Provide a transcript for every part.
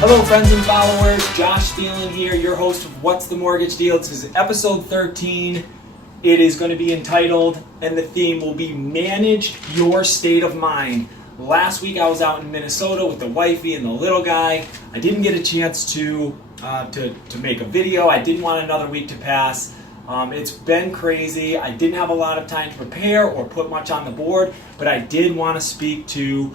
Hello friends and followers, Josh Thielen here, your host of What's the Mortgage Deal. This is episode 13. It is going to be entitled, and the theme will be Manage Your State of Mind. Last week I was out in Minnesota with the wifey and the little guy. I didn't get a chance to make a video. I didn't want another week to pass. It's been crazy. I didn't have a lot of time to prepare or put much on the board, but I did want to speak to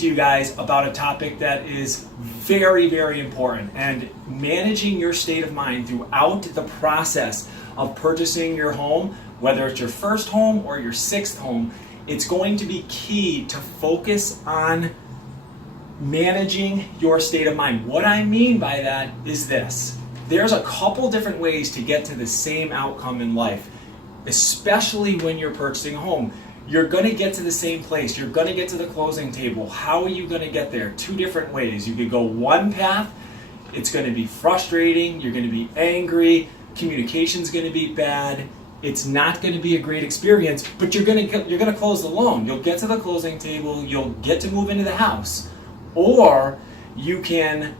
you guys about a topic that is very, very important, and managing your state of mind throughout the process of purchasing your home, whether it's your first home or your sixth home. It's going to be key to focus on managing your state of mind. What I mean by that is this. There's a couple different ways to get to the same outcome in life, especially when you're purchasing a home. You're going to get to the same place. You're going to get to the closing table. How are you going to get there? Two different ways. You could go one path. It's going to be frustrating. You're going to be angry. Communication's going to be bad. It's not going to be a great experience, but you're going to close the loan. You'll get to the closing table. You'll get to move into the house. Or you can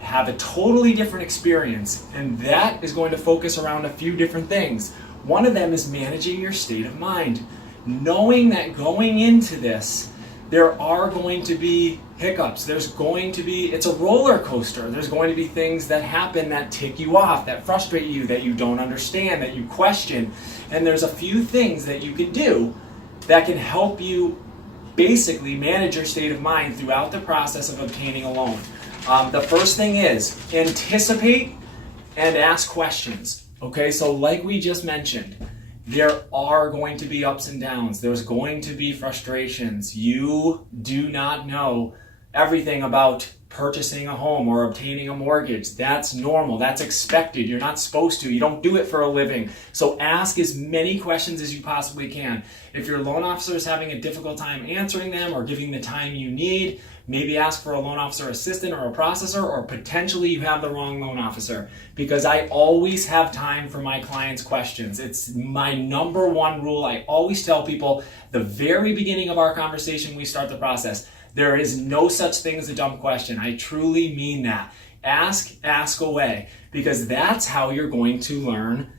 have a totally different experience, and that is going to focus around a few different things. One of them is managing your state of mind. Knowing that going into this, there are going to be hiccups. It's a roller coaster. There's going to be things that happen that tick you off, that frustrate you, that you don't understand, that you question. And there's a few things that you can do that can help you basically manage your state of mind throughout the process of obtaining a loan. The first thing is anticipate and ask questions. Okay, so like we just mentioned, there are going to be ups and downs. There's going to be frustrations. You do not know everything about purchasing a home or obtaining a mortgage. That's normal. That's expected. You're not supposed to. You don't do it for a living. So ask as many questions as you possibly can. If your loan officer is having a difficult time answering them or giving the time you need, maybe ask for a loan officer assistant or a processor, or potentially you have the wrong loan officer, because I always have time for my clients' questions. It's my number one rule. I always tell people the very beginning of our conversation, we start the process. There is no such thing as a dumb question. I truly mean that. Ask away, because that's how you're going to learn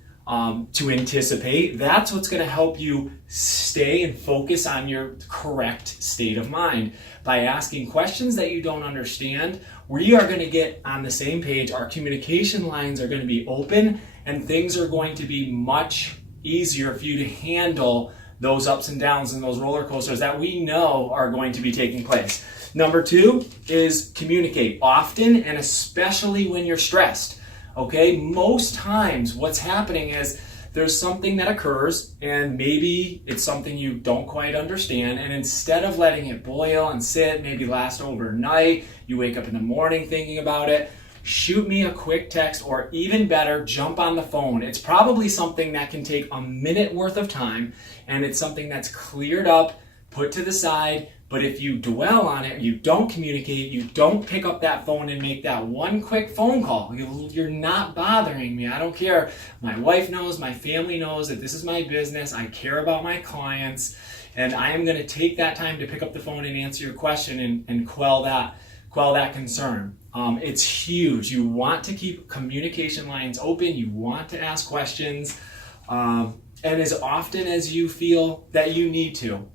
to anticipate. That's what's going to help you stay and focus on your correct state of mind. By asking questions that you don't understand, we are going to get on the same page. Our communication lines are going to be open, and things are going to be much easier for you to handle those ups and downs and those roller coasters that we know are going to be taking place. Number two is communicate often, and especially when you're stressed. Okay, most times what's happening is there's something that occurs, and maybe it's something you don't quite understand, and instead of letting it boil and sit, maybe last overnight, you wake up in the morning thinking about it, shoot me a quick text, or even better, jump on the phone. It's probably something that can take a minute worth of time, and it's something that's cleared up, put to the side. But if you dwell on it, you don't communicate, you don't pick up that phone and make that one quick phone call, you're not bothering me. I don't care. My wife knows, my family knows that this is my business. I care about my clients, and I am going to take that time to pick up the phone and answer your question and quell that concern. It's huge. You want to keep communication lines open. You want to ask questions, and as often as you feel that you need to.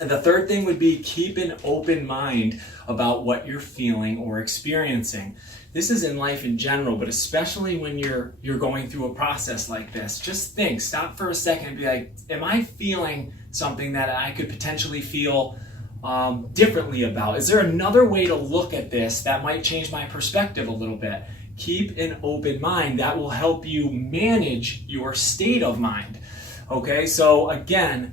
And the third thing would be keep an open mind about what you're feeling or experiencing. This is in life in general, but especially when you're going through a process like this. Just think, stop for a second and be like, am I feeling something that I could potentially feel differently about? Is there another way to look at this that might change my perspective a little bit? Keep an open mind. That will help you manage your state of mind. Okay, so again,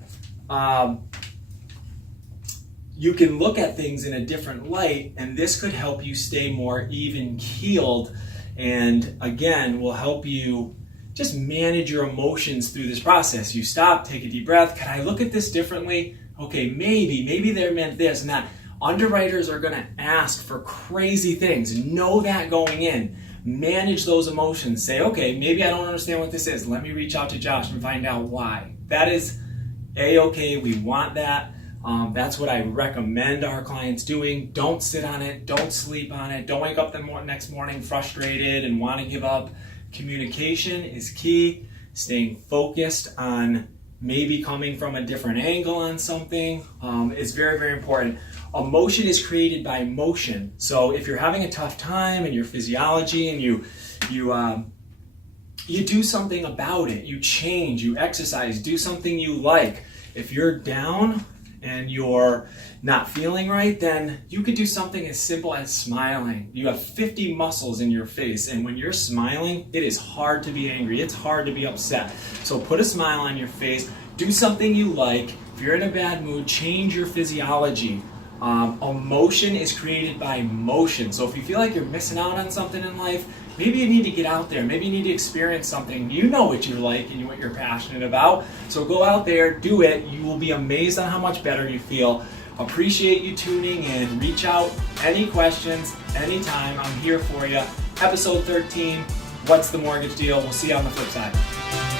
you can look at things in a different light, and this could help you stay more even-keeled, and again, will help you just manage your emotions through this process. You stop, take a deep breath. Can I look at this differently? Okay, maybe they meant this and that. Underwriters are going to ask for crazy things. Know that going in. Manage those emotions. Say, okay, maybe I don't understand what this is. Let me reach out to Josh and find out why. That is A-okay. We want that. That's what I recommend our clients doing. Don't sit on it. Don't sleep on it. Don't wake up the next morning frustrated and want to give up. Communication is key. Staying focused on maybe coming from a different angle on something is very, very important. Emotion is created by motion. So if you're having a tough time in your physiology and you do something about it, you change, you exercise, do something you like. If you're down and you're not feeling right, then you could do something as simple as smiling. You have 50 muscles in your face, and when you're smiling, it is hard to be angry. It's hard to be upset. So put a smile on your face, do something you like. If you're in a bad mood, change your physiology. Emotion is created by motion. So if you feel like you're missing out on something in life, maybe you need to get out there. Maybe you need to experience something. You know what you like and what you're passionate about. So go out there, do it. You will be amazed on how much better you feel. Appreciate you tuning in. Reach out. Any questions, anytime. I'm here for you. Episode 13, What's the Mortgage Deal? We'll see you on the flip side.